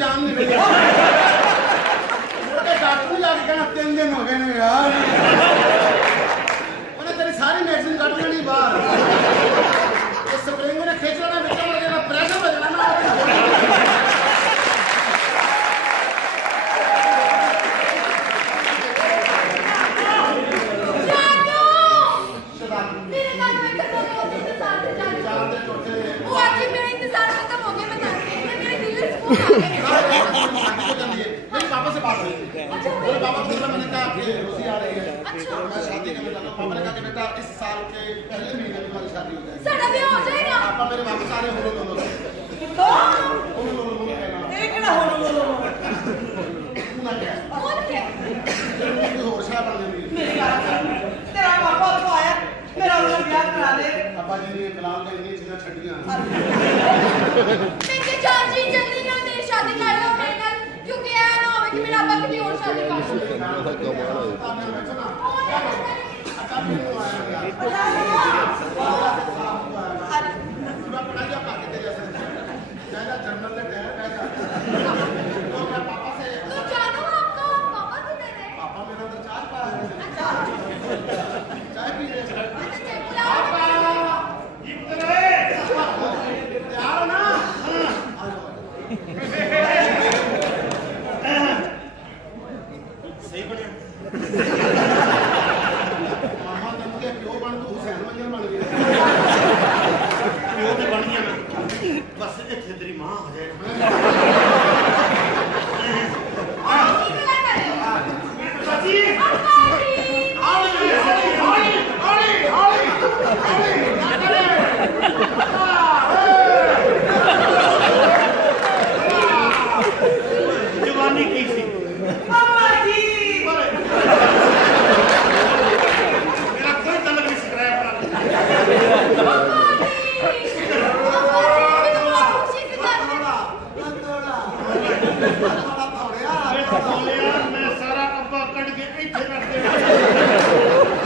जान नहीं मिली डॉक्टर ने जाके कहना 3 दिन हो गए ने यार उन्हें तेरी सारी मेडिसिन कट लेनी बाहर स्प्रिंग ने खींच लेना बिच मर जाना प्रेशर हो जाना ना पापा से बात हुई बोले पापा को मैंने कहा कि रोजी आ रही है अच्छा मैं शादी करने जा रहा हूं पापा ने कहा कि बेटा इस साल के पहले महीने में हमारी शादी हो जाएगी सारा भी हो जाएगा पापा मेरे वापस आ रहे हो दोनों एक ना हो ना क्या और क्या और शायद बन जाएगी मेरी बात तेरा पापा तो आया मेरा उधर ब्याह करा दे पापा जी ने फिलहाल तो इतनी चीजें छड़ियां मैं चाची जल्दी ना तेरी शादी कर लो मेरे नाल क्योंकि ऐ ना होवे कि मेरा अब्बा किसी और शादी कर दे जनरल ने कहा पैसा तो मैं पापा से तो जानो आपका पापा किधर है पापा मेरा तो चाय पा है अच्छा चाय पी रहे पापा इधर है तैयार हो ना सही बढ़िया मामा तन के क्यों बन तू हुसैन मंजर बन गया क्यों तो बन गया ना बस इतने तेरी मां आ जाए जवानी की सी मेरा कोई तलक नहीं सिखाया मैं सारा अब्बा कट के इतने रख दे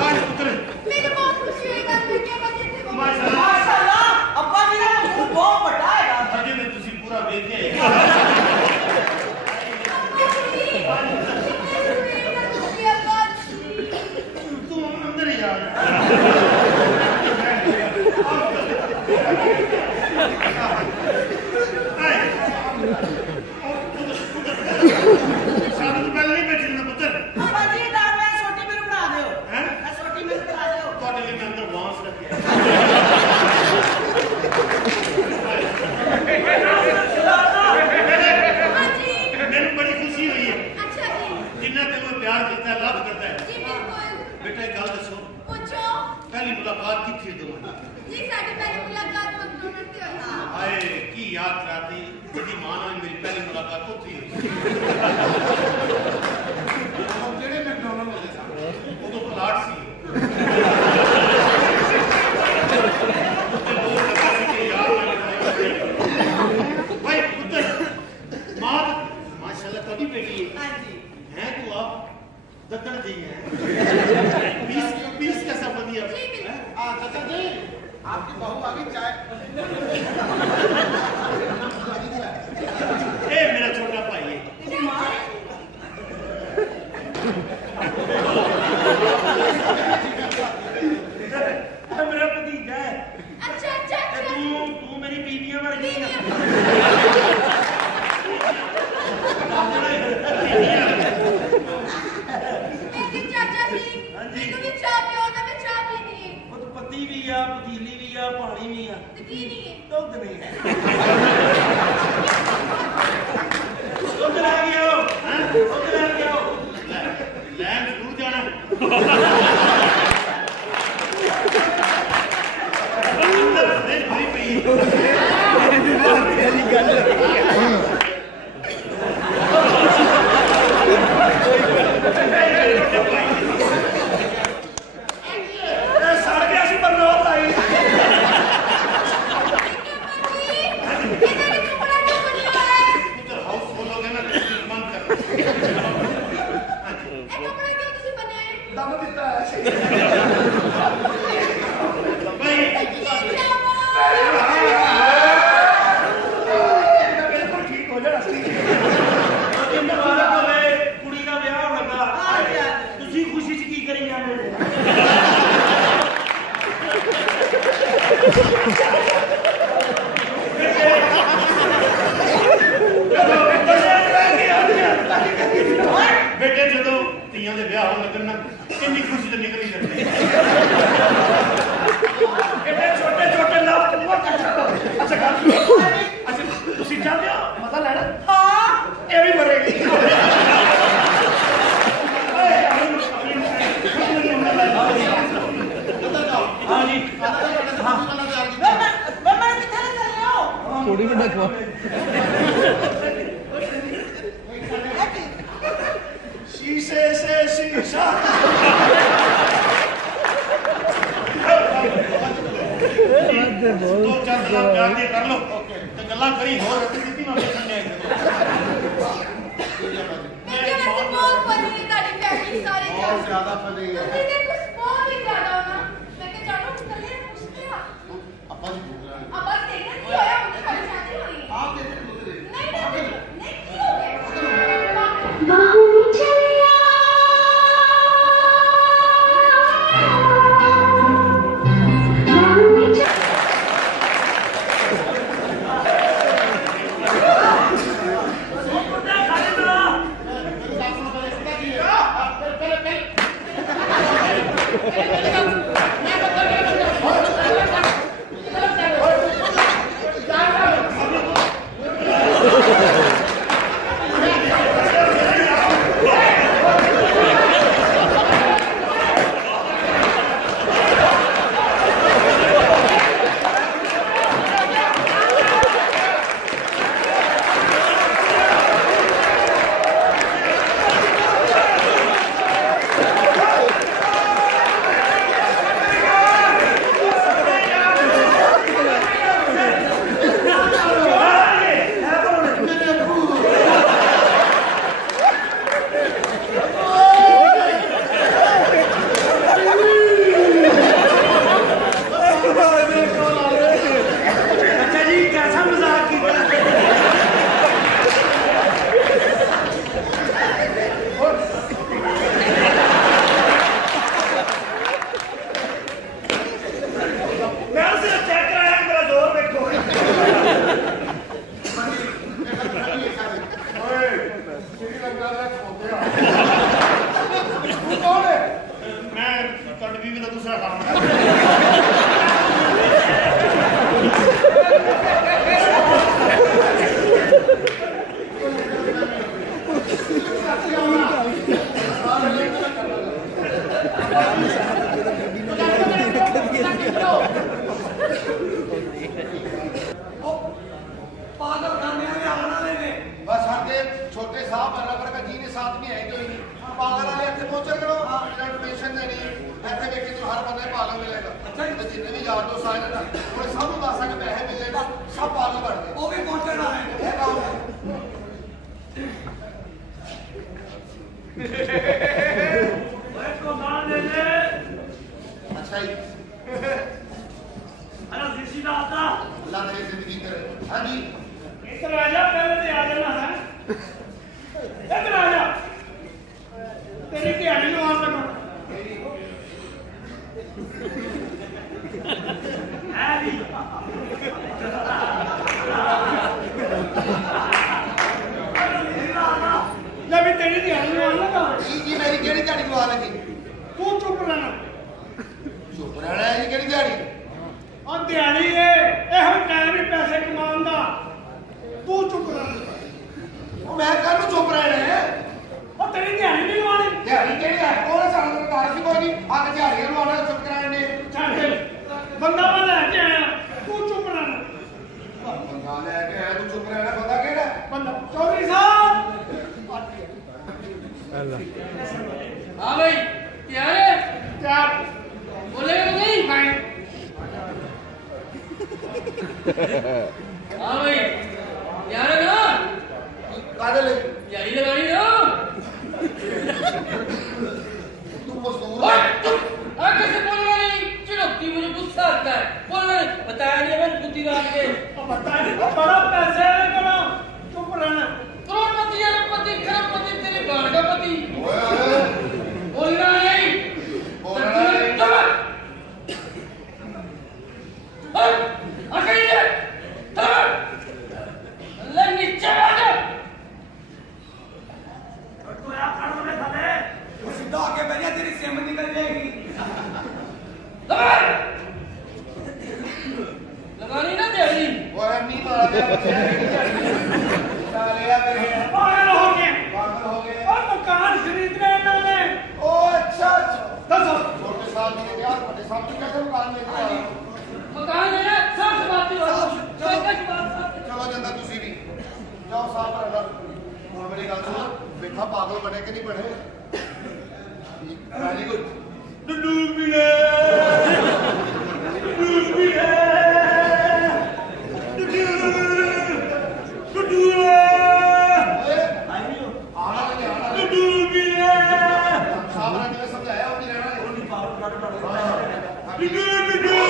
आज पुत्र मेरे बहुत खुशी हुई कर के बच्चे थे माशाल्लाह अब्बा मेरा मुंह बहुत बड़ा है अजे ने तुसी पूरा देख के तू अंदर ही जा पहली मुलाकात की थी जी साडी पहली मुलाकात मैकडॉनल्ड से हुई हां हाय की याद कराती मेरी मां नाल मेरी पहली मुलाकात तो थी हम जेड़े मैकडॉनल्ड होते सन वो तो प्लाट सी भाई पुत्र मां माशाल्लाह कभी बेटी है हां जी है तू आप दद्दड़ जी है 20 कैसा बढ़िया जी चाचा जी आपकी बहू आ गई चाय ए मेरा छोटा भाई है मेरा भतीजा है अच्छा अच्छा तू मेरी बीवियां वर्गी है चाचा जी मेनू भी चाय पियो ना मैं चाय पीनी है वो तो पत्ती भी आ पतीली भी आ पानी भी आ ते की नहीं है दुध नहीं है दुध ले गयो हां दुध ले गयो लैंड दूर जाना अंदर से भरी पई मेरी गल दम दिता है बेटे जो धीया के ब्याह हो लगन कितनी खुशी तो निकली जाती छोटे छोटे अच्छा अच्छा तुम चाहते हो मजा लैना हाँ ये भी मरेगी हाँ जी थोड़ी बड़ा खवा शीशे से शीशा दो चार गल्लां प्यार दी कर लो ते गल्लां करी होर कितनी ना देखण जाए बहुत फनी है तारी फैमिली सारे बहुत ज्यादा फनी है ਤੁਸੀਂ ਤੇ ਕੁਝ ਬਹੁਤ ਹੀ ਜ਼ਿਆਦਾ ਹੋਣਾ ਮੈਂ ਕਿ ਜਾਣੋ ਕੱਲੇ ਪੁੱਛਦੇ ਆ ਆਪਾਂ ਜੀ ਭੁੱਖ ਲੱਗੀ ਆਪਾਂ ਦੇਖਣ ਕੀ ਹੋਇਆ ਉਹ ਸਾਡੀ ਸ਼ਾਦੀ ਹੋਈ ਆਪ ਦੇ ਦੇ ਨਹੀਂ ਨਹੀਂ ਨਹੀਂ ਕੀ ਹੋ ਗਿਆ बाहुली चलिया बाहुली Hey! ਲਿਆ ਕਰੇ ਪਾਗਲ ਹੋ ਗਏ ਪਾਗਲ ਹੋ ਗਏ ਉਹ ਮਕਾਨ ਖਰੀਦਣਾ ਇਹਨਾਂ ਨੇ ਉਹ ਅੱਛਾ ਦੱਸੋ ਛੋਟੇ ਸਾਹਿਬ ਜੀ ਨੇ ਕਿਹਾ ਵੱਡੇ ਸਾਹਿਬ ਜੀ ਕਹਿੰਦੇ ਮਕਾਨ ਲੈ ਕੇ ਆਓ मकान है ना सब बातें हो ਚਲੋ ਜਾਂਦਾ ਤੁਸੀਂ ਵੀ ਜਾਓ ਸਾਹਿਬ ਰਹਿਣਾ ਹੁਣ ਮੇਰੀ ਗੱਲ ਸੁਣੋ ਵੇਖਾ ਪਾਗਲ ਬਣੇ ਕਿ ਨਹੀਂ ਬਣੇ ਵੈਰੀ ਗੁੱਡ ਡੁੱਡੂ ਵੀ ਹੈ ਡੁੱਡੂ ਵੀ ਹੈ ਡੁੱਡੂ ਆਣਾ ਨਹੀਂ ਆਣਾ ਡੁੱਡੂ ਵੀ ਹੈ ਸਾਹਿਬ ਨੇ ਜਿਵੇਂ ਸਮਝਾਇਆ ਉਹ ਨਹੀਂ ਰਹਿਣਾ ਉਹ ਨਹੀਂ ਪਾਗਲ ਕੱਢ ਡੁੱਡੂ ਡੁੱਡੂ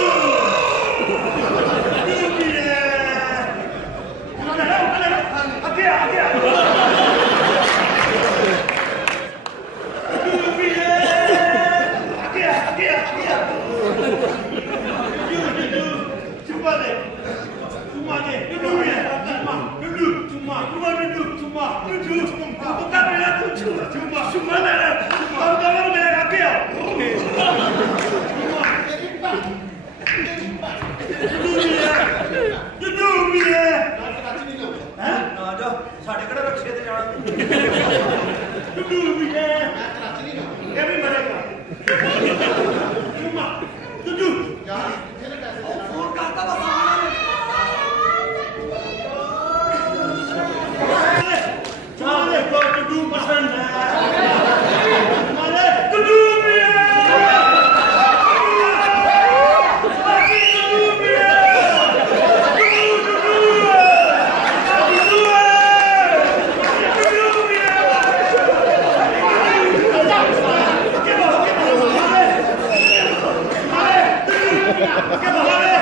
ਸਾਡੇ ਕਿਹੜਾ ਰਕਸ਼ੇ ਤੇ ਜਾਣਾ ਡੁੱਡੂ ਵੀ ਹੈ ਇਹ ਵੀ ਮਰੇਗਾ ਚੁੰਮਾ ਡੁੱਡੂ ਯਾਰ ਕਿੱਥੇ ਨੇ ਪੈਸੇ ਦੇਣਾ ਫੋਨ ਕਰਤਾ ਬਸ ਚਾਲੇ ਕੋ ਡੁੱਡੂ ਪਸੰਦ ਹੈ ਮਾਰੇ ਡੁੱਡੂ ਵੀ ਹੈ Get behind!